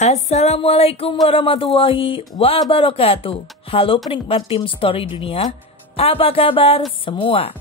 Assalamualaikum warahmatullahi wabarakatuh. Halo penikmat tim Story Dunia, apa kabar semua?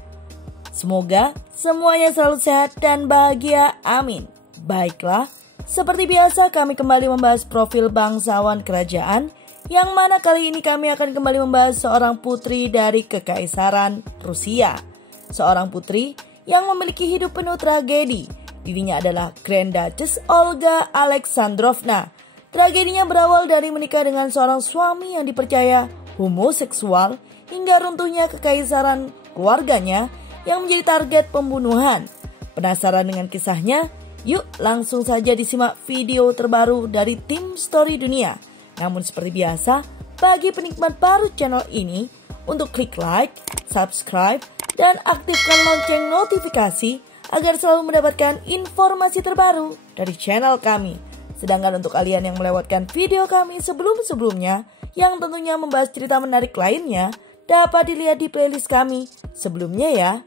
Semoga semuanya selalu sehat dan bahagia, amin. Baiklah, seperti biasa kami kembali membahas profil bangsawan kerajaan, yang mana kali ini kami akan kembali membahas seorang putri dari Kekaisaran Rusia. Seorang putri yang memiliki hidup penuh tragedi. Dirinya adalah Grand Duchess Olga Alexandrovna. Tragedinya berawal dari menikah dengan seorang suami yang dipercaya homoseksual hingga runtuhnya kekaisaran keluarganya yang menjadi target pembunuhan. Penasaran dengan kisahnya? Yuk langsung saja disimak video terbaru dari tim Story Dunia. Namun seperti biasa, bagi penikmat baru channel ini, untuk klik like, subscribe, dan aktifkan lonceng notifikasi agar selalu mendapatkan informasi terbaru dari channel kami. Sedangkan untuk kalian yang melewatkan video kami sebelum-sebelumnya, yang tentunya membahas cerita menarik lainnya, dapat dilihat di playlist kami sebelumnya ya.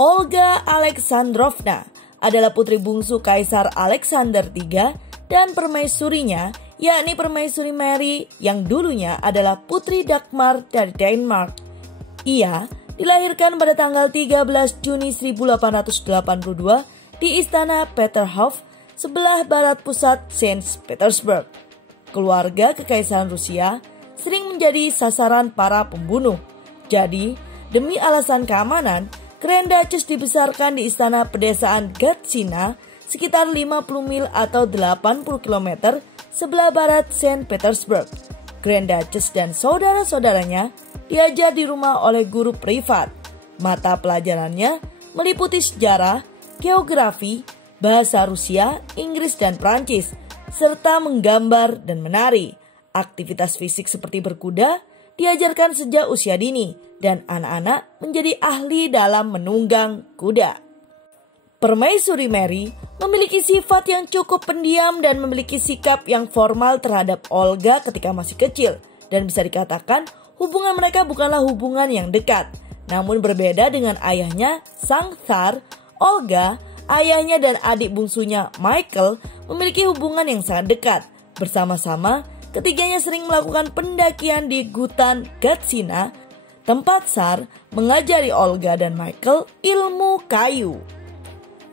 Olga Alexandrovna adalah putri bungsu Kaisar Alexander III dan permaisurinya, yakni Permaisuri Mary yang dulunya adalah Putri Dagmar dari Denmark. Ia dilahirkan pada tanggal 13 Juni 1882 di Istana Peterhof, sebelah barat pusat Saint Petersburg. Keluarga Kekaisaran Rusia sering menjadi sasaran para pembunuh. Jadi, demi alasan keamanan, Grand Duchess dibesarkan di Istana Pedesaan Gatsina sekitar 50 mil atau 80 km sebelah barat Saint Petersburg. Grand Duchess dan saudara-saudaranya diajar di rumah oleh guru privat. Mata pelajarannya meliputi sejarah, geografi, bahasa Rusia, Inggris, dan Prancis, serta menggambar dan menari. Aktivitas fisik seperti berkuda diajarkan sejak usia dini, dan anak-anak menjadi ahli dalam menunggang kuda. Permaisuri Mary memiliki sifat yang cukup pendiam dan memiliki sikap yang formal terhadap Olga ketika masih kecil, dan bisa dikatakan hubungan mereka bukanlah hubungan yang dekat. Namun berbeda dengan ayahnya, sang Tsar, Olga, ayahnya dan adik bungsunya Michael memiliki hubungan yang sangat dekat. Bersama-sama, ketiganya sering melakukan pendakian di Gutan Gatsina, tempat Tsar mengajari Olga dan Michael ilmu kayu.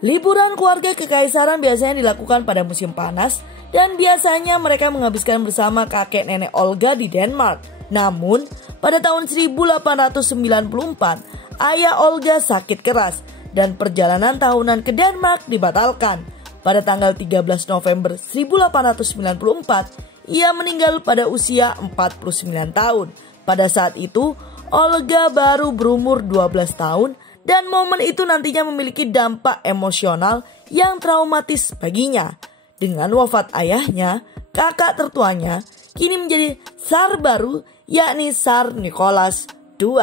Liburan keluarga kekaisaran biasanya dilakukan pada musim panas, dan biasanya mereka menghabiskan bersama kakek nenek Olga di Denmark. Namun, pada tahun 1894, ayah Olga sakit keras dan perjalanan tahunan ke Denmark dibatalkan. Pada tanggal 13 November 1894, ia meninggal pada usia 49 tahun. Pada saat itu, Olga baru berumur 12 tahun, dan momen itu nantinya memiliki dampak emosional yang traumatis baginya. Dengan wafat ayahnya, kakak tertuanya kini menjadi Tsar baru, yakni Tsar Nicholas II.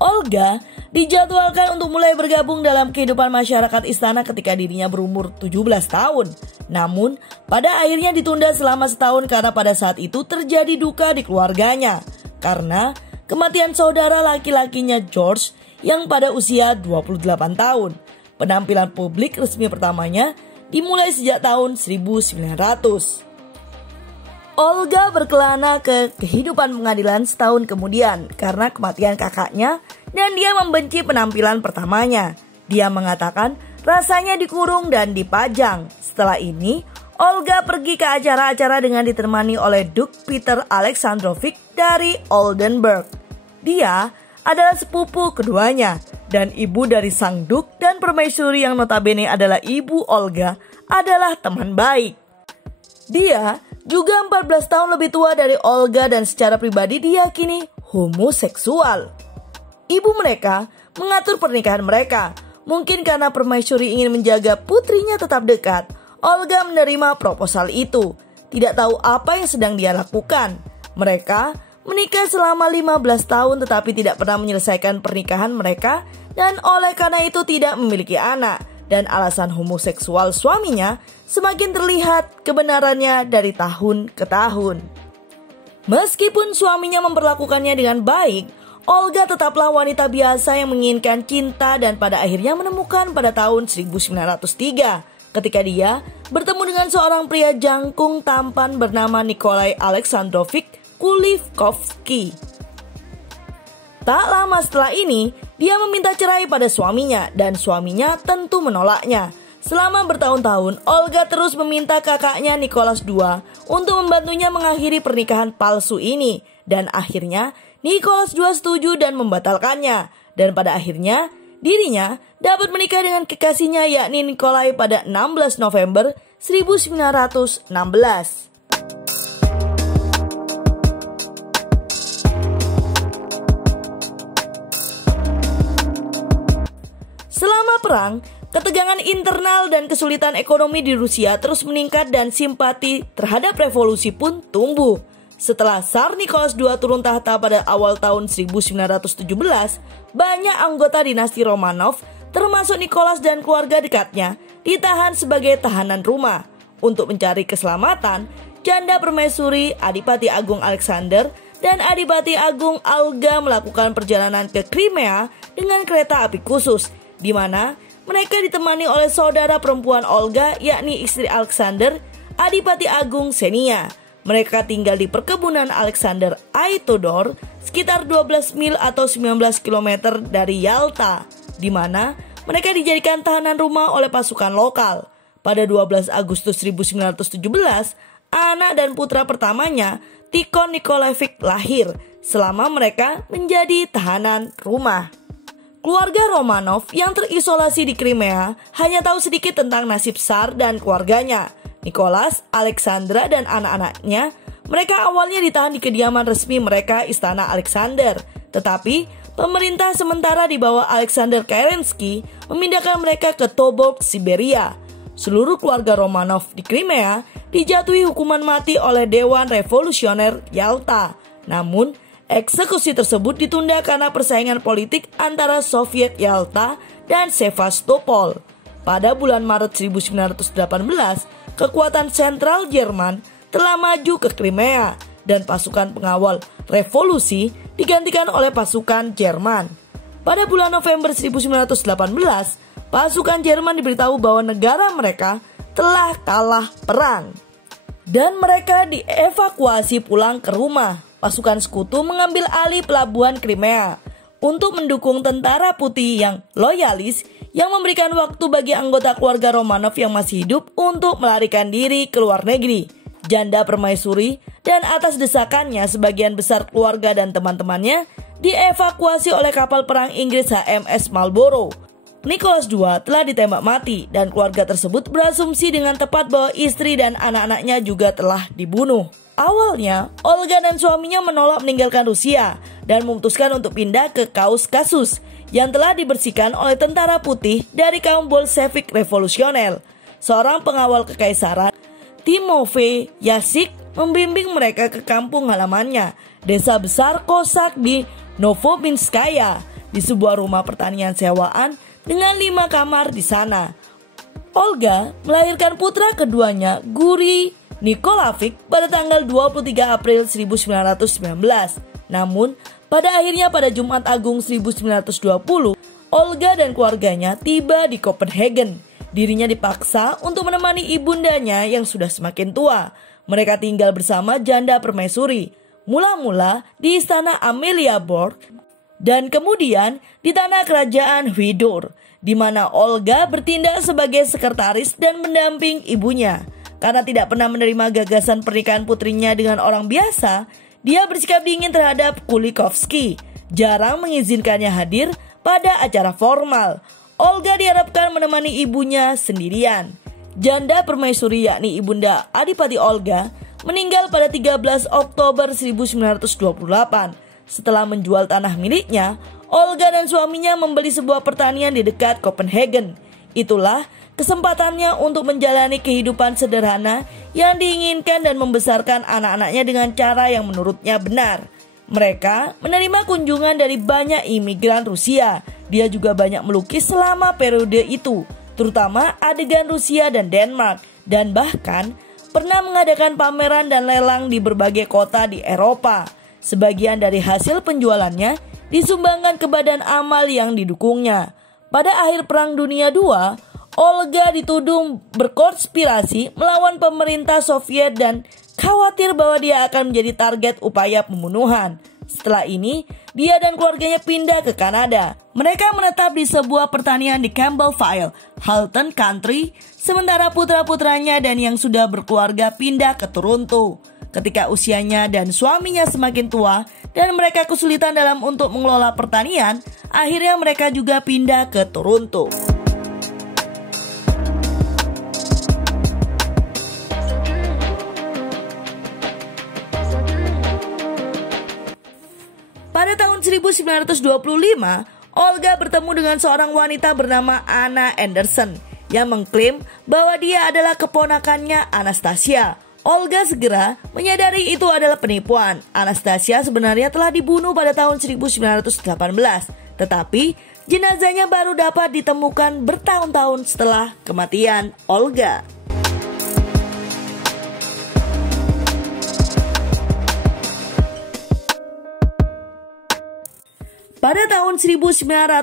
Olga dijadwalkan untuk mulai bergabung dalam kehidupan masyarakat istana ketika dirinya berumur 17 tahun. Namun, pada akhirnya ditunda selama setahun karena pada saat itu terjadi duka di keluarganya karena kematian saudara laki-lakinya George yang pada usia 28 tahun. Penampilan publik resmi pertamanya dimulai sejak tahun 1900. Olga berkelana ke kehidupan pengadilan setahun kemudian karena kematian kakaknya, dan dia membenci penampilan pertamanya. Dia mengatakan rasanya dikurung dan dipajang. Setelah ini, Olga pergi ke acara-acara dengan ditemani oleh Duke Peter Alexandrovich dari Oldenburg. Dia adalah sepupu keduanya, dan ibu dari sang Duke dan permaisuri yang notabene adalah ibu Olga adalah teman baik. Dia juga 14 tahun lebih tua dari Olga dan secara pribadi diyakini homoseksual. Ibu mereka mengatur pernikahan mereka. Mungkin karena permaisuri ingin menjaga putrinya tetap dekat, Olga menerima proposal itu. Tidak tahu apa yang sedang dia lakukan. Mereka menikah selama 15 tahun tetapi tidak pernah menyelesaikan pernikahan mereka, dan oleh karena itu tidak memiliki anak. dan alasan homoseksual suaminya semakin terlihat kebenarannya dari tahun ke tahun. Meskipun suaminya memperlakukannya dengan baik, Olga tetaplah wanita biasa yang menginginkan cinta dan pada akhirnya menemukan pada tahun 1903 ketika dia bertemu dengan seorang pria jangkung tampan bernama Nikolai Alexandrovich Kulivkovsky. Tak lama setelah ini, dia meminta cerai pada suaminya dan suaminya tentu menolaknya. Selama bertahun-tahun, Olga terus meminta kakaknya Nicholas II untuk membantunya mengakhiri pernikahan palsu ini. Dan akhirnya, Nicholas II setuju dan membatalkannya. Dan pada akhirnya, dirinya dapat menikah dengan kekasihnya yakni Nikolai pada 16 November 1916. Selama perang, ketegangan internal dan kesulitan ekonomi di Rusia terus meningkat dan simpati terhadap revolusi pun tumbuh. Setelah Tsar Nicholas II turun tahta pada awal tahun 1917, banyak anggota dinasti Romanov, termasuk Nicholas dan keluarga dekatnya, ditahan sebagai tahanan rumah. Untuk mencari keselamatan, janda permaisuri Adipati Agung Alexander dan Adipati Agung Olga melakukan perjalanan ke Crimea dengan kereta api khusus, di mana mereka ditemani oleh saudara perempuan Olga, yakni istri Alexander, Adipati Agung Xenia. Mereka tinggal di perkebunan Alexander Aitodor, sekitar 12 mil atau 19 km dari Yalta, di mana mereka dijadikan tahanan rumah oleh pasukan lokal. Pada 12 Agustus 1917, anak dan putra pertamanya, Tikhon Nikolaevich, lahir selama mereka menjadi tahanan rumah. Keluarga Romanov yang terisolasi di Crimea hanya tahu sedikit tentang nasib Tsar dan keluarganya. Nicholas, Alexandra, dan anak-anaknya, mereka awalnya ditahan di kediaman resmi mereka, Istana Alexander. Tetapi, pemerintah sementara di bawah Alexander Kerensky memindahkan mereka ke Tobolsk, Siberia. Seluruh keluarga Romanov di Crimea dijatuhi hukuman mati oleh Dewan Revolusioner Yalta. Namun, eksekusi tersebut ditunda karena persaingan politik antara Soviet Yalta dan Sevastopol. Pada bulan Maret 1918, kekuatan sentral Jerman telah maju ke Crimea dan pasukan pengawal revolusi digantikan oleh pasukan Jerman. Pada bulan November 1918, pasukan Jerman diberitahu bahwa negara mereka telah kalah perang dan mereka dievakuasi pulang ke rumah. Pasukan sekutu mengambil alih pelabuhan Crimea untuk mendukung tentara putih yang loyalis yang memberikan waktu bagi anggota keluarga Romanov yang masih hidup untuk melarikan diri ke luar negeri. Janda permaisuri dan atas desakannya sebagian besar keluarga dan teman-temannya dievakuasi oleh kapal perang Inggris HMS Marlborough. Nicholas II telah ditembak mati dan keluarga tersebut berasumsi dengan tepat bahwa istri dan anak-anaknya juga telah dibunuh. Awalnya, Olga dan suaminya menolak meninggalkan Rusia dan memutuskan untuk pindah ke Kaukasus yang telah dibersihkan oleh tentara putih dari kaum Bolshevik revolusioner. Seorang pengawal kekaisaran, Timofey Yasik, membimbing mereka ke kampung halamannya, desa besar Kosak di Novominskaya, di sebuah rumah pertanian sewaan dengan 5 kamar di sana. Olga melahirkan putra keduanya, Guri Nikolaevich, pada tanggal 23 April 1919. Namun, pada akhirnya pada Jumat Agung 1920, Olga dan keluarganya tiba di Copenhagen. Dirinya dipaksa untuk menemani ibundanya yang sudah semakin tua. Mereka tinggal bersama janda permaisuri, mula-mula di istana Ameliaborg dan kemudian di tanah kerajaan Hvidur, di mana Olga bertindak sebagai sekretaris dan pendamping ibunya. Karena tidak pernah menerima gagasan pernikahan putrinya dengan orang biasa, dia bersikap dingin terhadap Kulikovsky, jarang mengizinkannya hadir pada acara formal. Olga diharapkan menemani ibunya sendirian. Janda permaisuri yakni ibunda Adipati Olga meninggal pada 13 Oktober 1928. Setelah menjual tanah miliknya, Olga dan suaminya membeli sebuah pertanian di dekat Copenhagen. Itulah kesempatannya untuk menjalani kehidupan sederhana yang diinginkan dan membesarkan anak-anaknya dengan cara yang menurutnya benar. Mereka menerima kunjungan dari banyak imigran Rusia. Dia juga banyak melukis selama periode itu. terutama adegan Rusia dan Denmark, dan bahkan pernah mengadakan pameran dan lelang di berbagai kota di Eropa. Sebagian dari hasil penjualannya disumbangkan ke badan amal yang didukungnya. Pada akhir Perang Dunia II, Olga dituduh berkonspirasi melawan pemerintah Soviet dan khawatir bahwa dia akan menjadi target upaya pembunuhan. Setelah ini, dia dan keluarganya pindah ke Kanada. Mereka menetap di sebuah pertanian di Campbellville, Halton Country, sementara putra-putranya dan yang sudah berkeluarga pindah ke Toronto. Ketika usianya dan suaminya semakin tua dan mereka kesulitan dalam untuk mengelola pertanian, akhirnya mereka juga pindah ke Toronto. Pada tahun 1925, Olga bertemu dengan seorang wanita bernama Anna Anderson yang mengklaim bahwa dia adalah keponakannya Anastasia. Olga segera menyadari itu adalah penipuan. Anastasia sebenarnya telah dibunuh pada tahun 1918, tetapi jenazahnya baru dapat ditemukan bertahun-tahun setelah kematian Olga. Pada tahun 1958,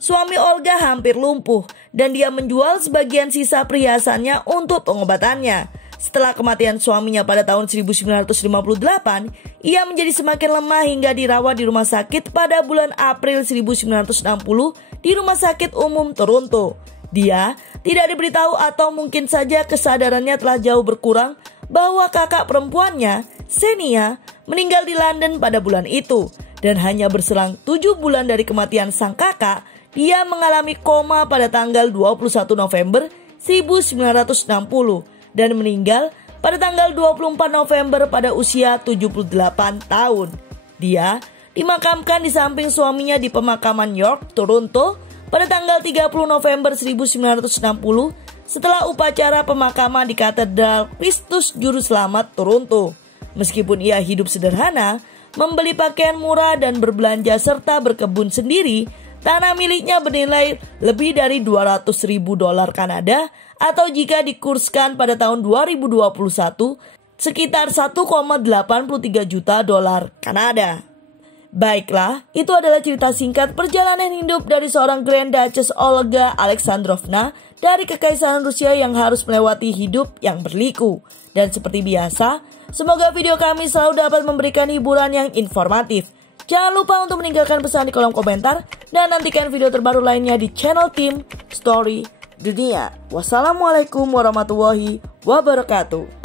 suami Olga hampir lumpuh dan dia menjual sebagian sisa perhiasannya untuk pengobatannya. Setelah kematian suaminya pada tahun 1958, ia menjadi semakin lemah hingga dirawat di rumah sakit pada bulan April 1960 di Rumah Sakit Umum Toronto. Dia tidak diberitahu atau mungkin saja kesadarannya telah jauh berkurang bahwa kakak perempuannya, Xenia, meninggal di London pada bulan itu. Dan hanya berselang 7 bulan dari kematian sang kakak, dia mengalami koma pada tanggal 21 November 1960 dan meninggal pada tanggal 24 November pada usia 78 tahun. Dia dimakamkan di samping suaminya di pemakaman York, Toronto pada tanggal 30 November 1960 setelah upacara pemakaman di Katedral Kristus Juru Selamat, Toronto. Meskipun ia hidup sederhana, membeli pakaian murah dan berbelanja serta berkebun sendiri, tanah miliknya bernilai lebih dari $200.000 Kanada atau jika dikurskan pada tahun 2021 sekitar $1,83 juta Kanada. Baiklah, itu adalah cerita singkat perjalanan hidup dari seorang Grand Duchess Olga Alexandrovna dari Kekaisaran Rusia yang harus melewati hidup yang berliku. Dan seperti biasa, semoga video kami selalu dapat memberikan hiburan yang informatif. Jangan lupa untuk meninggalkan pesan di kolom komentar dan nantikan video terbaru lainnya di channel Tim Story Dunia. Wassalamualaikum warahmatullahi wabarakatuh.